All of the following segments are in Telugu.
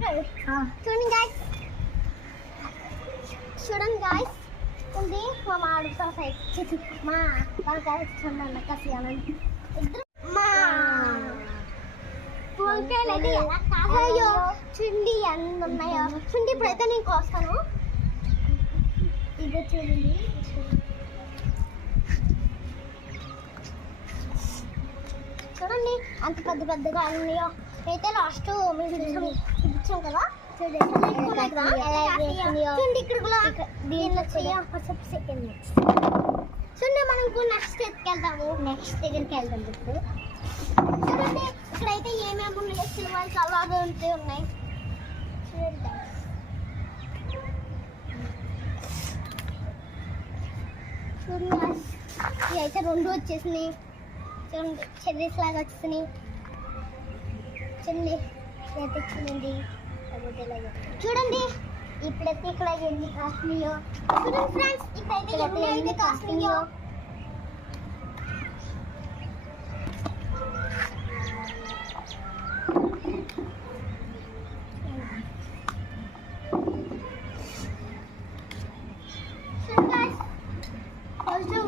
చూడండి గాయ్స్, చూడండి గాయ్స్, ఉంది మా మాడుతో సైడ్ మా తనకాయ కసియాలని ఇద్దరు మా వంకాయలు అయితే ఎలా కాసాయో చుండి అన్నీ ఉన్నాయో. చుండి ఇప్పుడైతే నేను కోస్తాను. ఇది చూడండి, చూడండి అంత పెద్ద పెద్దగా ఉన్నాయో. అయితే లాస్ట్ మీరు చూపించాం కదా, చూడండి ఇక్కడ కూడా సెకండ్ చూడండి. మనం నెక్స్ట్ ఎత్తుకెళ్తాము, నెక్స్ట్ దగ్గరికి వెళ్తాం. ఇప్పుడు చూడండి ఇక్కడైతే ఏమేమి ఉన్నాయి, సినిమాలు అలాగే ఉన్నాయి. చూడండి చూడండి, ఇవి అయితే రెండు వచ్చేసినాయి. చూడండి చెర్రీస్ లాగా వచ్చేసినాయి. చూడండి చూడండి చూడండి ఇప్పుడైతే ఇక్కడ ఎన్ని కాస్ట్లీయో. చూడండి ఫ్రెండ్స్, ఇప్పుడైతే ఎన్ని కాస్ట్లీయో.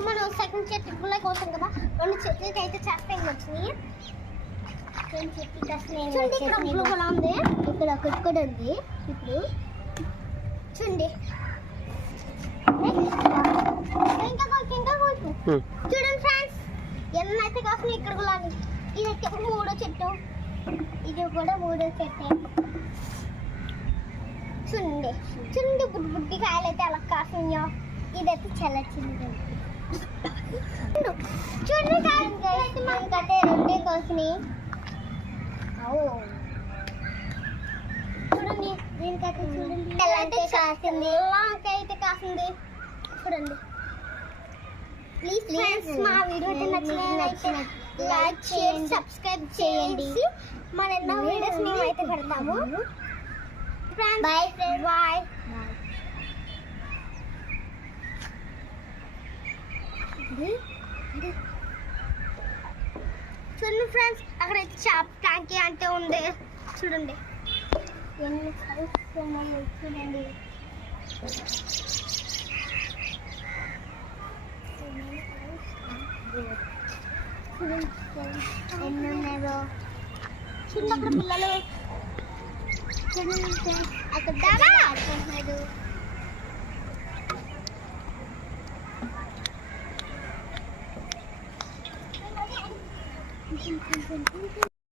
మనం సెకండ్ చెట్టు కూడా కోసం కదా, రెండు చెట్లకి అయితే చేస్తాయి వచ్చినాయి. చూడండి ఇక్కడ బ్లూ కూడా ఉంది, ఇక్కడ ఒకటి కూడా ఉంది. ఇప్పుడు చూడండి చూడండి ఫ్రెండ్స్, ఎన్నైతే కాస్తున్నాయి ఇక్కడ కూడా. ఇదైతే మూడో చెట్టు, ఇది కూడా మూడో చెట్టు. చూడండి చూడండి బుడ్డి బుడ్డి కాయలు అయితే ఎలా కాస్తున్నాయో. ఇదైతే చాలా చిన్నది. చూడండి మనకైతే రెండే కాసినాయి. చూడండి దీనికైతే చూడండి అయితే కాసింది, లాంకాయ అయితే కాసింది. చూడండి ప్లీజ్ ఫ్రెండ్స్, మా వీడియో నచ్చినట్లయితే లైక్ చేయండి, సబ్స్క్రైబ్ చేయండి. మన ఎన్నో వీడియోస్ మేము అయితే పెడతాము. Bye friends, bye. చూడండి ఫ్రెండ్స్, అక్కడైతే చాప్ ట్యాంకీ అంటే ఉంది. చూడండి ఎన్ని సైజెస్ ఉన్నాయో. చూడండి ఎన్ని ఉన్నాయో. చిన్నప్పుడు పిల్లలు చూడండి ఫ్రెండ్స్, అక్కడ ఆడుకుంటున్నాడు.